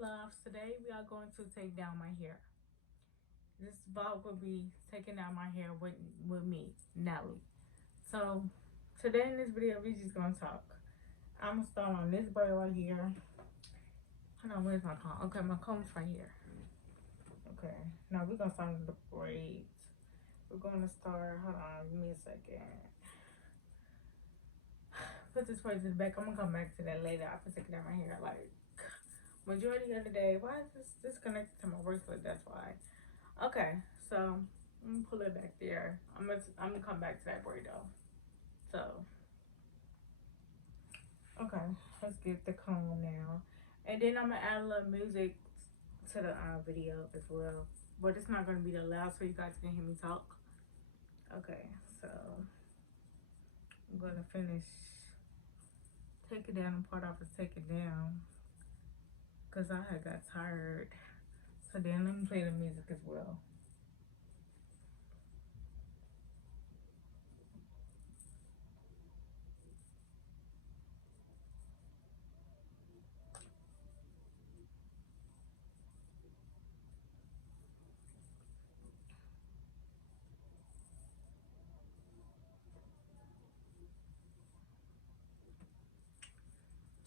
loves. Today we are going to take down my hair. This vlog will be taking down my hair with me, Nelly. So today in this video we just gonna talk. I'm gonna start on this braid right here. Hold on, where's my comb? Okay, my comb's right here. Okay, now we're gonna start with the braids. We're gonna start, hold on, give me a second. Put this braid in the back. I'm gonna come back to that later. I'm taking down my hair like majority of the day. Why is this disconnected to my bracelet? That's why. Okay, so I'm gonna pull it back there. I'm gonna come back to that braid though. So okay, let's get the comb now, and then I'm gonna add a little music to the video as well, but it's not gonna be that loud so you guys can hear me talk. Okay, so I'm gonna finish take it down and part off is take it down because I had got tired. So then let me play the music as well.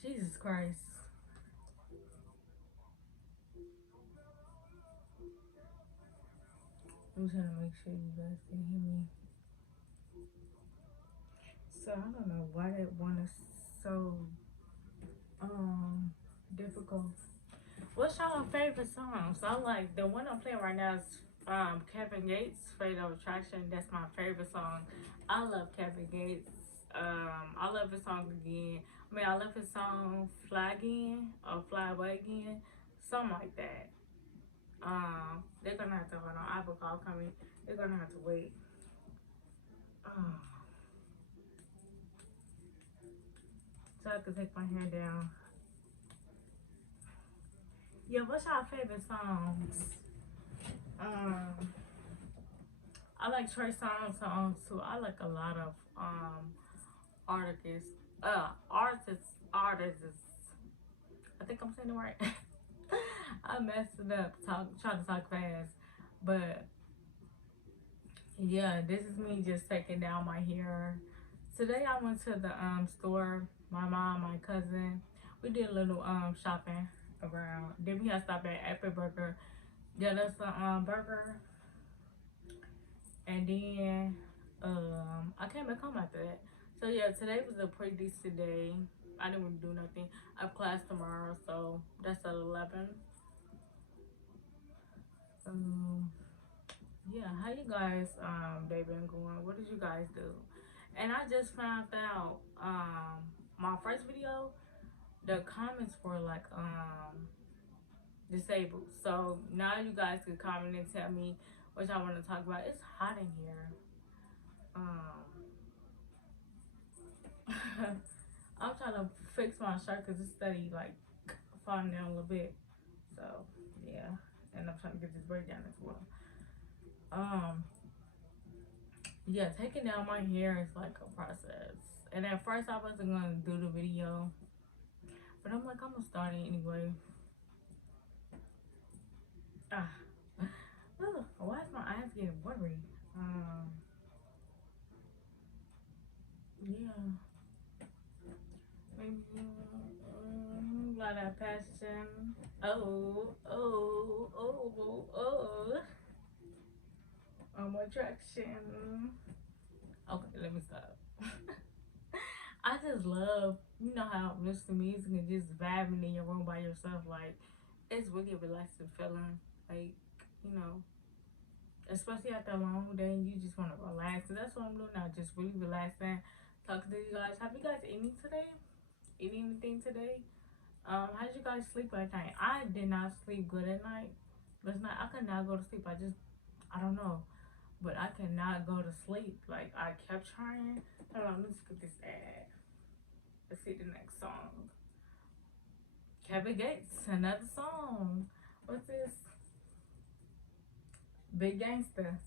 Jesus Christ. I'm trying to make sure you guys can hear me. So I don't know why that one is so difficult. What's your favorite song? So like the one I'm playing right now is Kevin Gates, Fatal Attraction. That's my favorite song. I love Kevin Gates. I love his song Again. I mean I love his song Fly Again or Fly Away Again. Something like that. They're gonna have to hold on. I have a call coming. They're gonna have to wait. So I can take my hair down. Yeah, what's your favorite songs? I like Trey Songz songs too. I like a lot of artists. Artists. I think I'm saying it right. I messed it up trying to talk fast. But yeah, this is me just taking down my hair. Today I went to the store. My mom, my cousin, we did a little shopping around. Then we had to stop at Apple Burger, get us a burger, and then I came back home after that. So yeah, today was a pretty decent day. I didn't really do nothing. I have class tomorrow, so that's at 11. Yeah, how you guys they been going? What did you guys do? And I just found out my first video, the comments were like disabled. So now you guys can comment and tell me what y'all want to talk about. It's hot in here. Um I'm trying to fix my shirt because it's steady like falling down a little bit. So yeah. And I'm trying to get this braid down as well. Um yeah, taking down my hair is like a process. And at first I wasn't gonna do the video, but I'm like, I'm gonna start it anyway. Ah, ugh, why is my eyes getting watery? Yeah, maybe lot of passion. Attraction. Okay, let me stop. I just love, you know how listening to music and just vibing in your room by yourself. Like, it's really a relaxing feeling. Like, you know, especially after a long day and you just want to relax. So that's what I'm doing now, just really relaxing, talking to you guys. Have you guys eaten today? Eating anything today? How did you guys sleep last night? I did not sleep good at night. Last night I could not go to sleep. I don't know. But I cannot go to sleep. Like I kept trying. Hold on, let's get this ad. Let's see the next song. Kevin Gates, another song. What's this? Big Gangster.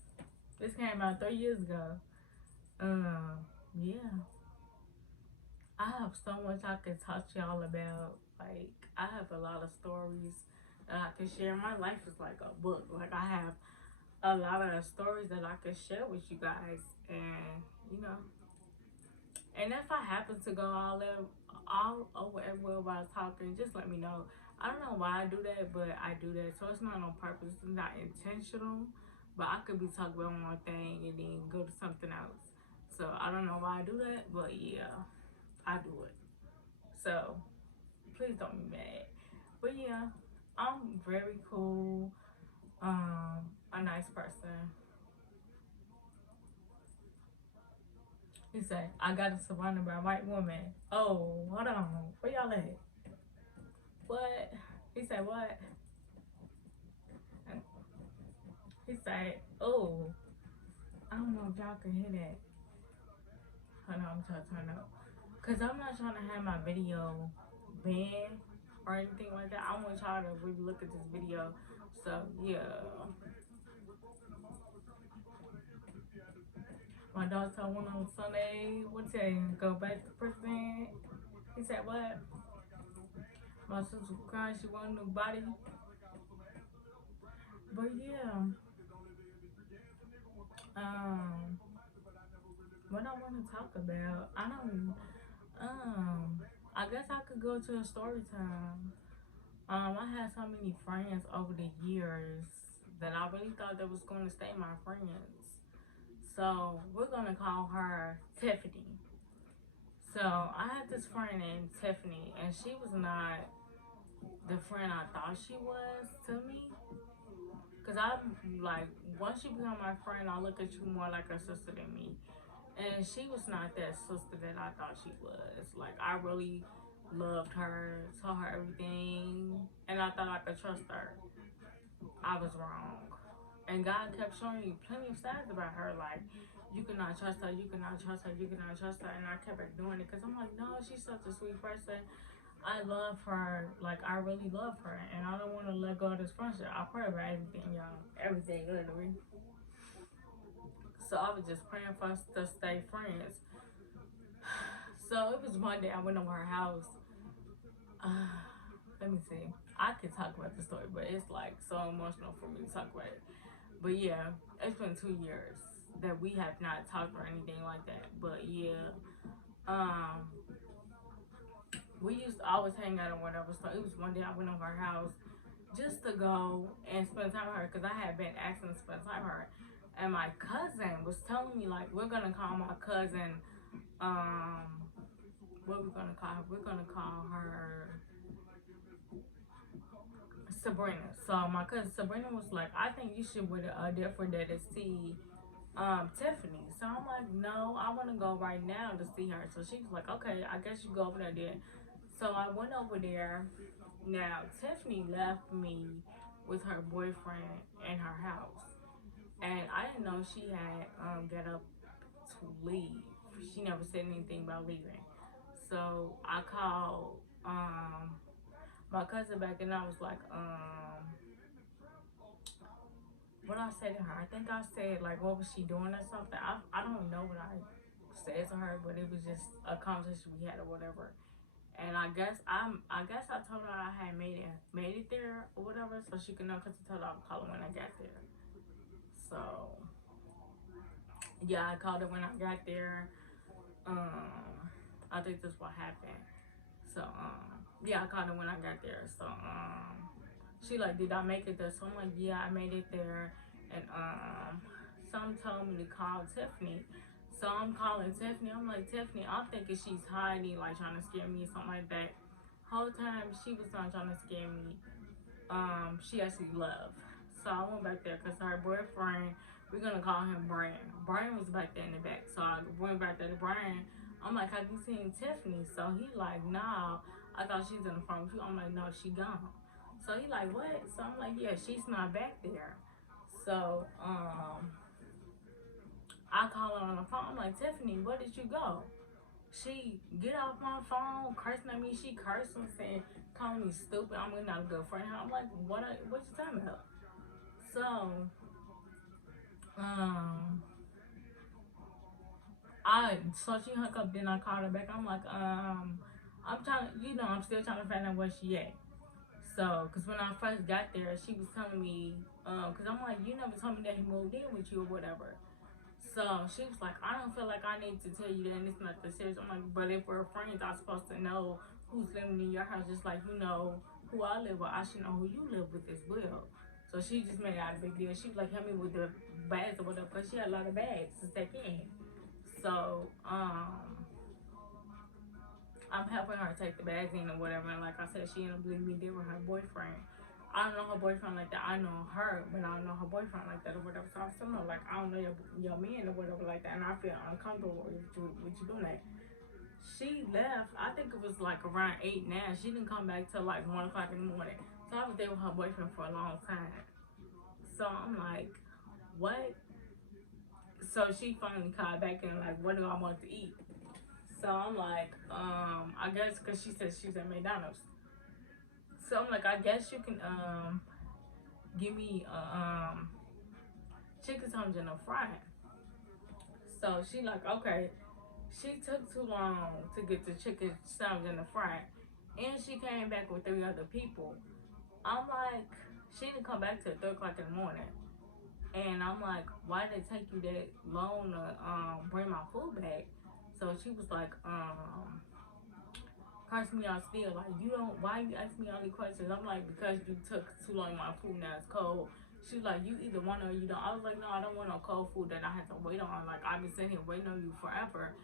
This came out 3 years ago. Yeah. I have so much I could talk to y'all about. Like, I have a lot of stories that I can share. My life is like a book. Like, I have a lot of stories that I can share with you guys. And, you know, and if I happen to go all over everywhere while talking, just let me know. I don't know why I do that, but I do that. So it's not on purpose. It's not intentional. But I could be talking about one thing and then go to something else. So I don't know why I do that, but yeah, I do it. So please don't be mad. But yeah, I'm very cool. A nice person. He said, I got surrounded by a white woman. Oh, hold on. Where y'all at? What? He said, what? He said, oh, I don't know if y'all can hear that. Hold on, I'm trying to turn up. Because I'm not trying to have my video banned or anything like that. I want y'all to really look at this video. So, yeah. My dog told one on Sunday, what tell you, go back to prison. He said, what? My sister was crying, she wanted a new body. But yeah, um, what I want to talk about, I guess I could go to a story time. I had so many friends over the years that I really thought that was going to stay my friends. So we're gonna call her Tiffany. So I had this friend named Tiffany, and she was not the friend I thought she was to me. Cause I'm like, once you become my friend, I look at you more like a sister than me. And she was not that sister that I thought she was. Like, I really loved her, told her everything, and I thought I could trust her. I was wrong. And God kept showing me plenty of sides about her, like, you cannot trust her, you cannot trust her, you cannot trust her. And I kept ignoring it because I'm like, no, she's such a sweet person. I love her, like, I really love her, and I don't want to let go of this friendship. I pray about everything, y'all. Everything, literally. So I was just praying for us to stay friends. So it was one day I went over her house. Uh, Let me see. I could talk about the story, but it's like so emotional for me to talk about it. But yeah, it's been 2 years that we have not talked or anything like that. But yeah, um, we used to always hang out or whatever. So it was one day I went over her house just to go and spend time with her because I had been asking to spend time with her. And my cousin was telling me like we're gonna call my cousin what we're gonna call her? We're gonna call her Sabrina. So my cousin Sabrina was like, I think you should with a different day to see Tiffany. So I'm like, no, I wanna go right now to see her. So she was like, okay, I guess you go over there then. So I went over there. Now Tiffany left me with her boyfriend in her house. And I didn't know she had got up to leave. She never said anything about leaving. So I called my cousin back and I was like, what I said to her? I think I said like what was she doing or something. I don't know what I said to her, but it was just a conversation we had or whatever. And I guess I told her I had made it there or whatever, so she could know because I told her I would call her when I got there. So yeah, I called her when I got there. I think that's what happened. So yeah, I called her when I got there. So she like, did I make it there? So I'm like, yeah, I made it there. And some told me to call Tiffany. So I'm calling Tiffany. I'm like, Tiffany, I'm thinking she's hiding, like trying to scare me or something like that. Whole time she was not trying to scare me. She actually left. So I went back there because her boyfriend, we're gonna call him Brian. Brian was back there in the back. So I went back there to Brian. I'm like, have you seen Tiffany? So he like, nah, I thought she was in the front with you. I'm like, no, she gone. So he like, what? So I'm like, yeah, she's not back there. So I call her on the phone. I'm like, Tiffany, where did you go? She get off my phone, cursing at me. She cursing, saying, calling me stupid. I'm not a good friend. I'm like, what you talking about? So, um, so she hung up. Then I called her back. I'm like, I'm trying, I'm still trying to find out where she at. So, cause when I first got there, she was telling me, cause I'm like, you never told me that he moved in with you or whatever. So she was like, I don't feel like I need to tell you that, and it's not the serious. I'm like, but if we're friends, I'm supposed to know who's living in your house, just like you know who I live with. I should know who you live with as well. So she just made it out a big deal. She was like, help me with the bags or whatever, cause she had a lot of bags to take in. So I'm helping her take the bags in or whatever. And like I said, she ended up leaving me there with her boyfriend. I don't know her boyfriend like that. I know her, but I don't know her boyfriend like that or whatever. So I'm still know, like, I don't know your man or whatever like that. And I feel uncomfortable with you doing that. She left, I think it was like around 8 now. She didn't come back till like 1 o'clock in the morning. So I was there with her boyfriend for a long time. So I'm like, what? So she finally called back and like, what do I want to eat? So I'm like, I guess because she said she's at McDonald's. So I'm like, I guess you can give me chicken sandwich and a fry. So she like, okay. She took too long to get the chicken sandwich and the fry, and she came back with 3 other people. I'm like, she didn't come back till 3 o'clock in the morning, and I'm like, why did it take you that long to bring my food back? So she was like, curse me out still. Like, you don't, why you ask me all these questions? I'm like, because you took too long my food, now it's cold. She was like, you either want it or you don't. I was like, no, I don't want no cold food that I have to wait on. Like, I've been sitting here waiting on you forever.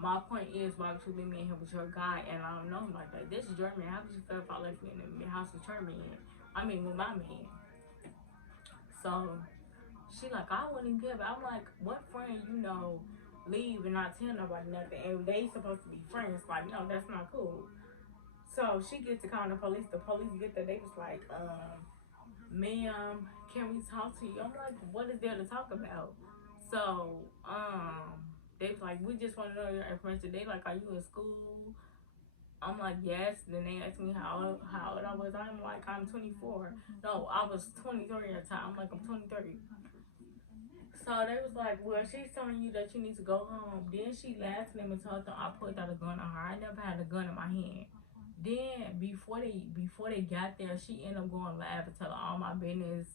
My point is, why would you leave me in here with your guy and I don't know him like that? This is your man. How would you feel if I left you in the house with your man? I mean, with my man. So, she like, I wouldn't give it. I'm like, what friend leave and not tell nobody nothing? And they supposed to be friends. Like, no, that's not cool. So she gets to call the police. The police get there. They was like, ma'am, can we talk to you? I'm like, what is there to talk about? So, they was like, we just want to know your information. They like, are you in school? I'm like, yes. Then they asked me how old I was. I'm like, I'm 24. No, I was 23 at the time. I'm like, I'm 23. So they was like, well, she's telling you that you need to go home. Then she laughed at them and told them I put out a gun on her. I never had a gun in my hand. Then before they got there, she ended up going live and telling all my business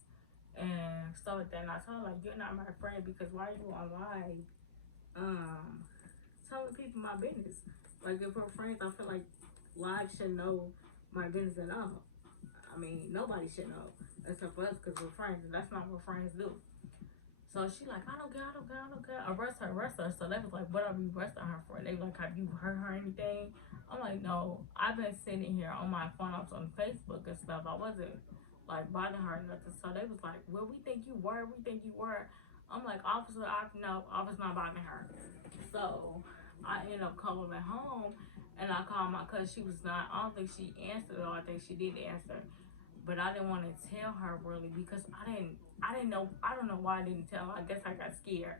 and stuff like that. And I told her like, you're not my friend because why are you on live? Telling people my business. Like if we're friends, I feel like live should know my business at all. I mean, nobody should know except for us because we're friends, and that's not what friends do. So she like, I don't care, I don't care, I don't care. Arrest her, arrest her. So they was like, what are we arresting her for? They was like, have you hurt her or anything? I'm like, no. I've been sitting here on my phone, I was on Facebook and stuff. I wasn't like bothering her or nothing. So they was like, well, we think you were, we think you were. I'm like, officer, no, I was not bothering her. So I ended up calling her home and I called my cousin. She was not, I don't think she answered or I think she did answer. But I didn't want to tell her really because I didn't know, I don't know why I didn't tell her. I guess I got scared.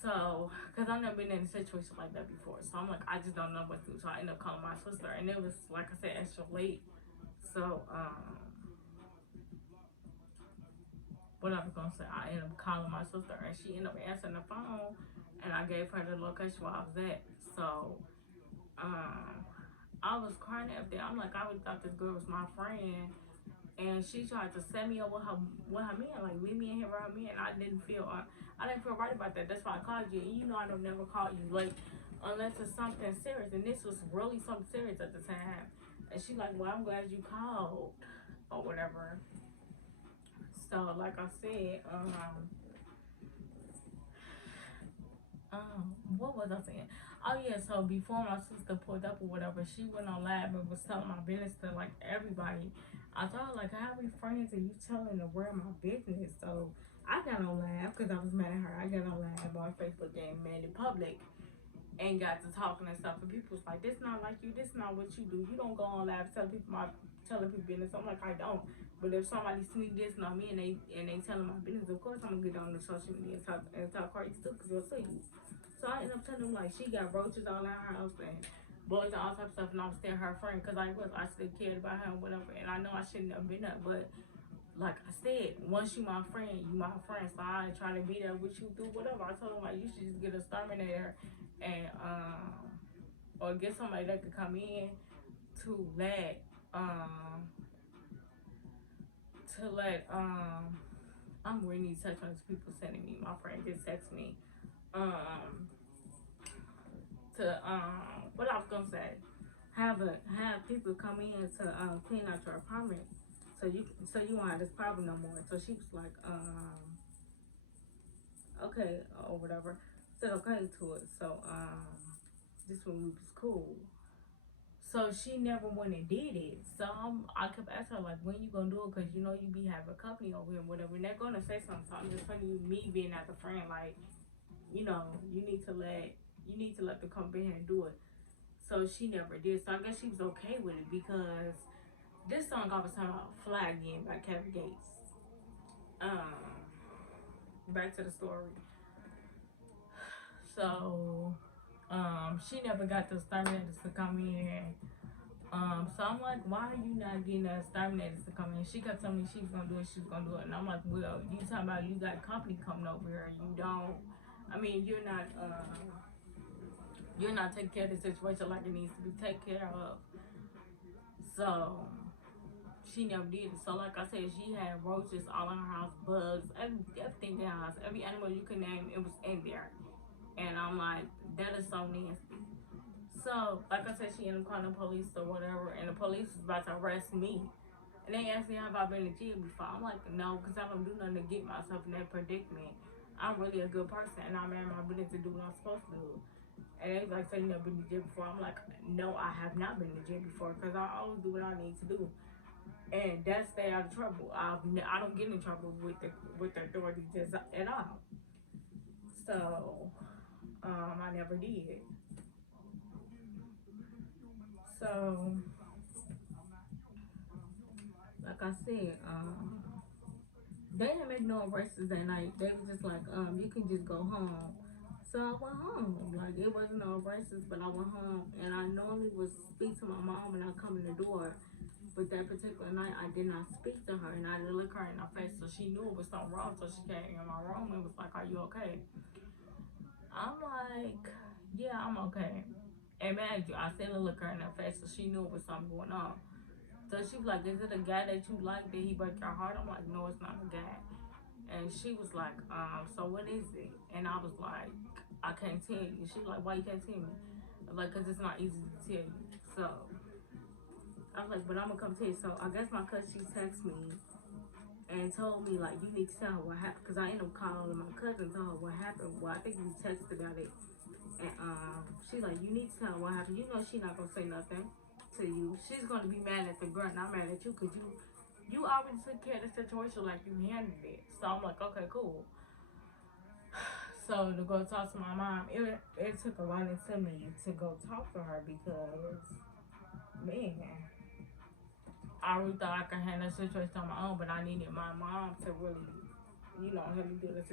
So, because I've never been in a situation like that before. So I'm like, I just don't know what to do. So I ended up calling my sister and it was, like I said, extra late. So, what I was gonna say, I ended up calling my sister and she ended up answering the phone and I gave her the location where I was at. So, I was crying up there. I'm like, I really thought this girl was my friend, and she tried to set me up with her man, like leave me in here with her man. I didn't feel right about that. That's why I called you. And you know I don't never call you like unless it's something serious, and this was really something serious at the time. And she like, well, I'm glad you called or whatever. So like I said, what was I saying? Oh yeah, so before my sister pulled up or whatever, she went on live and was telling my business to like everybody. I told her like, how many friends are you telling the world my business? So I got on live because I was mad at her. I got on live on Facebook and made it public and got to talking and stuff. And people was like, this not like you. This not what you do. You don't go on live telling people business. I'm like, I don't. But if somebody sneak this on me and they telling my business, of course I'm gonna get on the social media and talk crazy too, cause they'll see you. So I ended up telling them like she got roaches all in her house and bugs and all types of stuff, and I was still her friend because I still cared about her and whatever. And I know I shouldn't have been up, but like I said, once you my friend, you my friend. So I try to be there with you through whatever. I told them like you should just get a exterminator and or get somebody that could come in to let um I'm really text on people sending me. My friend just texted me. Um to what I was gonna say. Have people come in to clean out your apartment so you won't have this problem no more. So she was like, okay or whatever. Said okay to it. So this one we was cool. So she never went and did it. So I kept asking her like, when you gonna do it? Cause you know you be having company over here, and whatever. And they're gonna say something. So I'm just telling you, me being as a friend, like, you know, you need to let them come in here and do it. So she never did. So I guess she was okay with it because this song I was talking about, "Fly Again" by Kevin Gates. Um, back to the story. So she never got the exterminators to come in. So I'm like, why are you not getting the exterminators to come in? She kept telling me she was gonna do it, she was gonna do it, and I'm like, well, you talking about you got company coming over here, and you don't. I mean, you're not taking care of the situation like it needs to be taken care of. So she never did it. So like I said, she had roaches all in her house, bugs, everything in her house, every animal you can name, it was in there. And I'm like, that is so nasty. So, like I said, she ended up calling the police or whatever, and the police was about to arrest me. And they asked me, have I been to jail before? I'm like, no, because I don't do nothing to get myself in that predicament. I'm really a good person, and I'm in my business to do what I'm supposed to do. And they was like, so you never been to jail before? I'm like, no, I have not been to jail before, because I always do what I need to do. And that's stay out of trouble. I don't get in trouble with the authorities just at all. So, I never did. So, like I said, they didn't make no arrests that night. They was just like, you can just go home. So I went home. Like it wasn't no arrests, but I went home and I normally would speak to my mom when I come in the door. But that particular night I did not speak to her and I didn't look her in her face, so she knew it was something wrong. So she came in my room and was like, are you okay? I'm like, yeah, I'm okay. And man, I still didn't look her in her face, so she knew it was something going on. So she was like, is it a guy that you like? Did he break your heart? I'm like, no, it's not a guy. And she was like, so what is it? And I was like, I can't tell you. She was like, why you can't tell me? I was like, because it's not easy to tell you. So I was like, but I'm going to come tell you. So I guess my cousin, she texted me and told me, like, you need to tell her what happened. Because I ended up calling my cousin, told her what happened. Well, I think we texted about it. And she like, you need to tell her what happened. You know she not going to say nothing to you. She's going to be mad at the girl, not mad at you, because you already took care of the situation like you handled it. So I'm like, okay, cool. So to go talk to my mom, it took a lot into me to go talk to her because, man, I really thought I could handle the situation on my own, but I needed my mom to really, help me do this